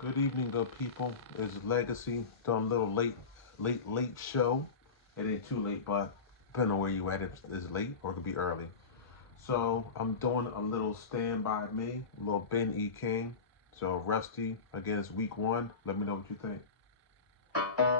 Good evening, good people. It's Legacy. Doing a little late show. It ain't too late, but depending on where you at, it's late or it could be early. So I'm doing a little Stand By Me, a little Ben E. King. So Rusty against week one. Let me know what you think.